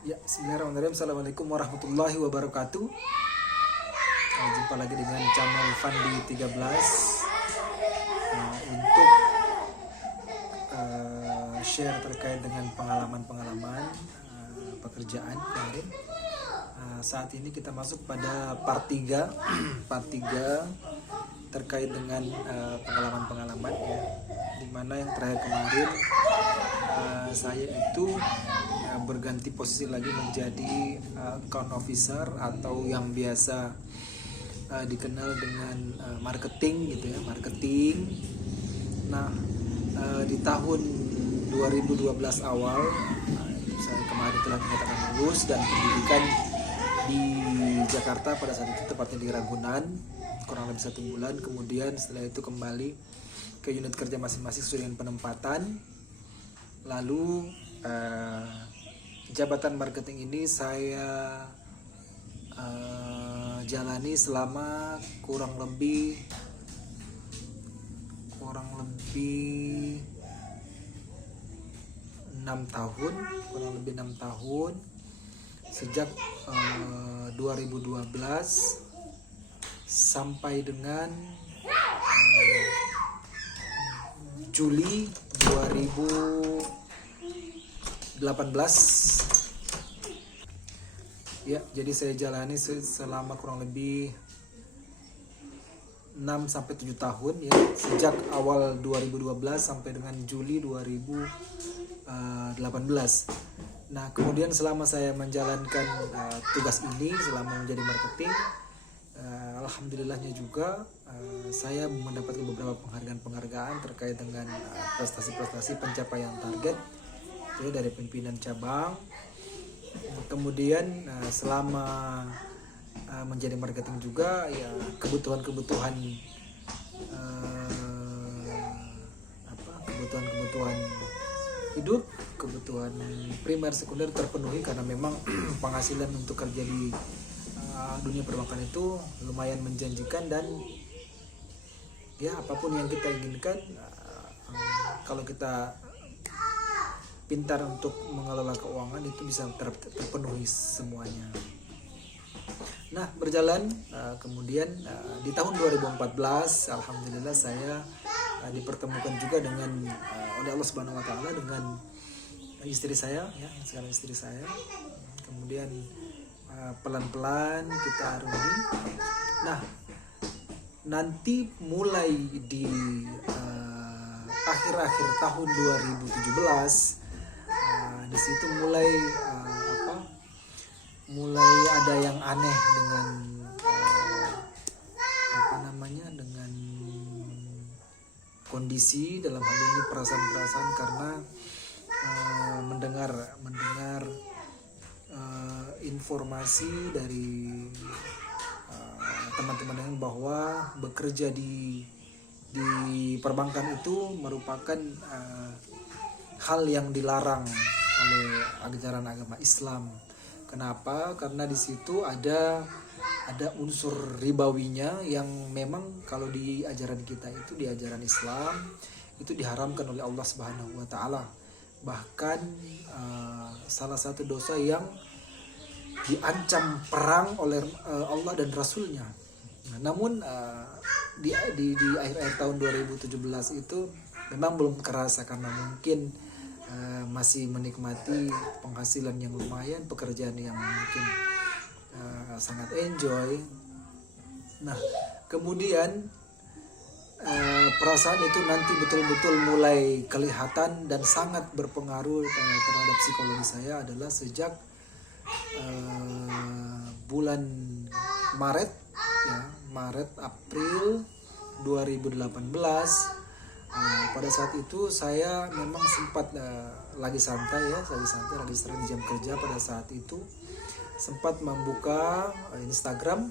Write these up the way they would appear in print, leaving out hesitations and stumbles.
Ya, bismillahirrahmanirrahim. Assalamualaikum warahmatullahi wabarakatuh. Jumpa lagi dengan channel Fandi 13 untuk share terkait dengan pengalaman-pengalaman pekerjaan kemarin. Saat ini kita masuk pada part 3 part 3 terkait dengan pengalaman-pengalaman ya. Dimana yang terakhir kemarin saya itu berganti posisi lagi menjadi account officer atau yang biasa dikenal dengan marketing gitu ya, marketing. Nah, di tahun 2012 awal saya kemarin telah menyatakan lulus dan pendidikan di Jakarta pada saat itu, tepatnya di Ragunan, kurang lebih 1 bulan. Kemudian setelah itu kembali ke unit kerja masing-masing sesuai dengan penempatan. Lalu jabatan marketing ini saya jalani selama kurang lebih 6 tahun, sejak 2012 sampai dengan Juli 2018. Ya, jadi saya jalani selama kurang lebih 6-7 tahun ya, sejak awal 2012 sampai dengan Juli 2018. Nah, kemudian selama saya menjalankan tugas ini selama menjadi marketing, alhamdulillahnya juga saya mendapatkan beberapa penghargaan terkait dengan prestasi-prestasi pencapaian target itu dari pimpinan cabang. Kemudian selama menjadi marketing juga ya, kebutuhan hidup, kebutuhan primer sekunder terpenuhi karena memang penghasilan untuk kerja di dunia perbankan itu lumayan menjanjikan. Dan ya, apapun yang kita inginkan, kalau kita pintar untuk mengelola keuangan itu bisa terpenuhi semuanya. Nah, berjalan kemudian di tahun 2014 alhamdulillah saya dipertemukan juga dengan oleh Allah Subhanahu wa taala dengan istri saya ya, sekarang istri saya. Kemudian pelan-pelan kita arungi. Nah, nanti mulai di akhir-akhir tahun 2017 di situ mulai ada yang aneh dengan dengan kondisi, dalam hal ini perasaan-perasaan, karena mendengar informasi dari teman-teman yang bahwa bekerja di perbankan itu merupakan hal yang dilarang oleh ajaran agama Islam. Kenapa? Karena di situ ada unsur ribawinya yang memang kalau di ajaran kita itu, di ajaran Islam itu diharamkan oleh Allah Subhanahu wa taala. Bahkan salah satu dosa yang diancam perang oleh Allah dan Rasulnya. Nah, namun di akhir-akhir tahun 2017 itu memang belum kerasa karena mungkin masih menikmati penghasilan yang lumayan, pekerjaan yang mungkin sangat enjoy. Nah, kemudian perasaan itu nanti betul-betul mulai kelihatan dan sangat berpengaruh terhadap psikologi saya adalah sejak bulan Maret April 2018. Pada saat itu saya memang sempat lagi santai, lagi istirahat di jam kerja. Pada saat itu sempat membuka Instagram,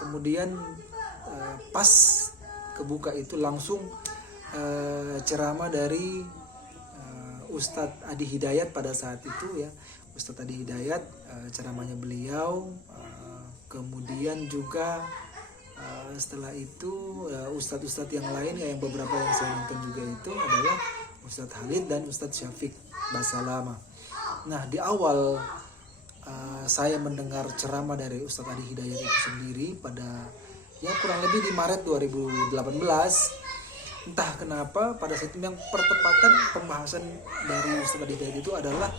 kemudian pas kebuka itu langsung ceramah dari Ustadz Adi Hidayat pada saat itu ya. Ustadz Adi Hidayat, ceramahnya beliau, kemudian juga setelah itu ustadz-ustadz yang lain yang beberapa yang saya nonton juga itu adalah Ustadz Halid dan Ustadz Syafiq Basalama. Nah, di awal saya mendengar ceramah dari Ustadz Adi Hidayat itu sendiri pada ya kurang lebih di Maret 2018. Entah kenapa pada saat itu yang pertepatan pembahasan dari Ustadz Adi Hidayat itu adalah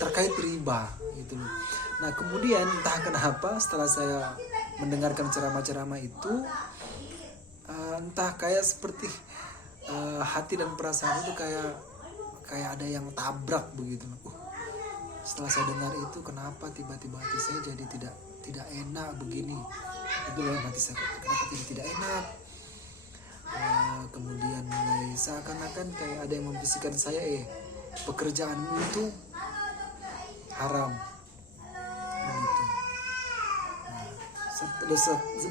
terkait riba gitu loh. Nah kemudian entah kenapa setelah saya mendengarkan ceramah-ceramah itu entah kayak seperti hati dan perasaan itu kayak ada yang tabrak begitu loh. Setelah saya dengar itu, kenapa tiba-tiba hati saya jadi tidak enak begini. Itu dalam hati saya, kenapa tidak enak. Kemudian mulai seakan-akan kayak ada yang membisikkan saya, pekerjaanmu itu haram. Nah itu.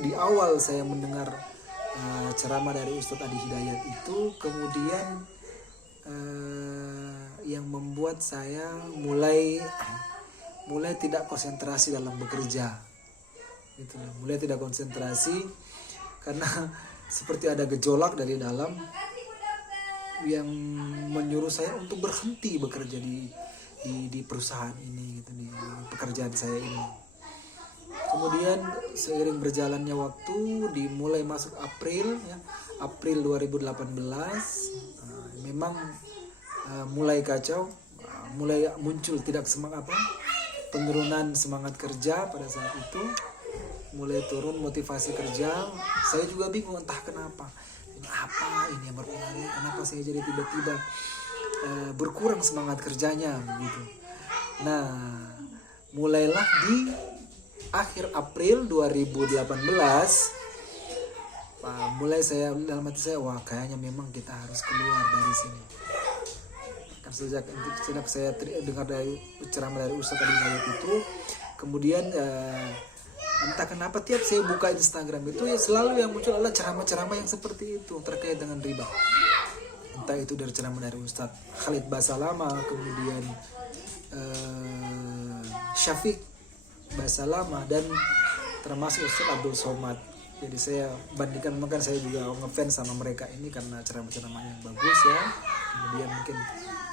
Di awal saya mendengar ceramah dari Ustadz Adi Hidayat itu, kemudian yang membuat saya mulai tidak konsentrasi dalam bekerja gitu, mulai tidak konsentrasi karena seperti ada gejolak dari dalam yang menyuruh saya untuk berhenti bekerja di perusahaan ini gitu, di pekerjaan saya ini. Kemudian seiring berjalannya waktu, dimulai masuk April 2018, memang mulai kacau, mulai muncul penurunan semangat kerja pada saat itu, mulai turun motivasi kerja. Saya juga bingung entah kenapa, apa ini yang berpengaruh, kenapa saya jadi tiba-tiba berkurang semangat kerjanya gitu. Nah mulailah di akhir April 2018 mulai saya dalam hati saya, wah kayaknya memang kita harus keluar dari sini. Sejak saya dengar dari ceramah dari Ustadz Adi Hidayat itu, kemudian entah kenapa tiap saya buka Instagram itu ya selalu yang muncul adalah ceramah-ceramah yang seperti itu terkait dengan riba. Entah itu dari ceramah dari Ustadz Khalid Basalamah, kemudian Syafiq Basalamah, dan termasuk Ustadz Abdul Somad. Jadi saya bandingkan, mungkin saya juga ngefans sama mereka ini karena ceramah-ceramah yang bagus ya. Kemudian mungkin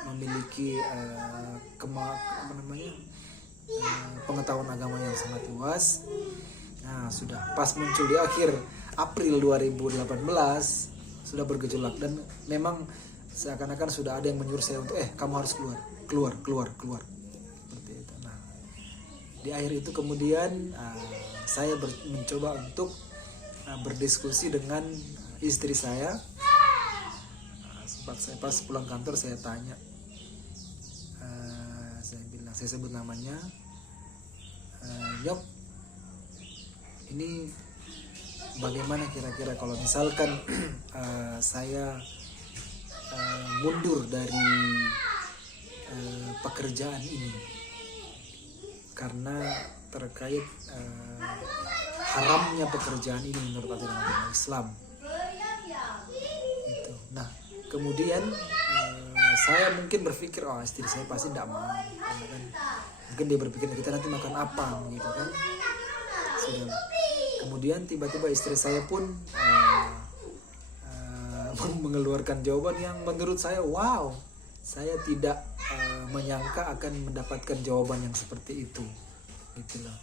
memiliki pengetahuan agama yang sangat luas. Nah sudah pas muncul di akhir April 2018 sudah bergejolak, dan memang seakan-akan sudah ada yang menyuruh saya untuk kamu harus keluar seperti itu. Nah di akhir itu kemudian saya mencoba untuk berdiskusi dengan istri saya. Pas pulang kantor saya tanya, saya sebut namanya, Nyok, ini bagaimana kira-kira kalau misalkan saya mundur dari pekerjaan ini karena terkait haramnya pekerjaan ini menurut aturan agama Islam itu. Nah kemudian saya mungkin berpikir, istri saya pasti tidak mau, karena kan mungkin dia berpikir kita nanti makan apa gitu kan. Sudah. Kemudian tiba-tiba istri saya pun mengeluarkan jawaban yang menurut saya, wow, saya tidak menyangka akan mendapatkan jawaban yang seperti itu gitu loh.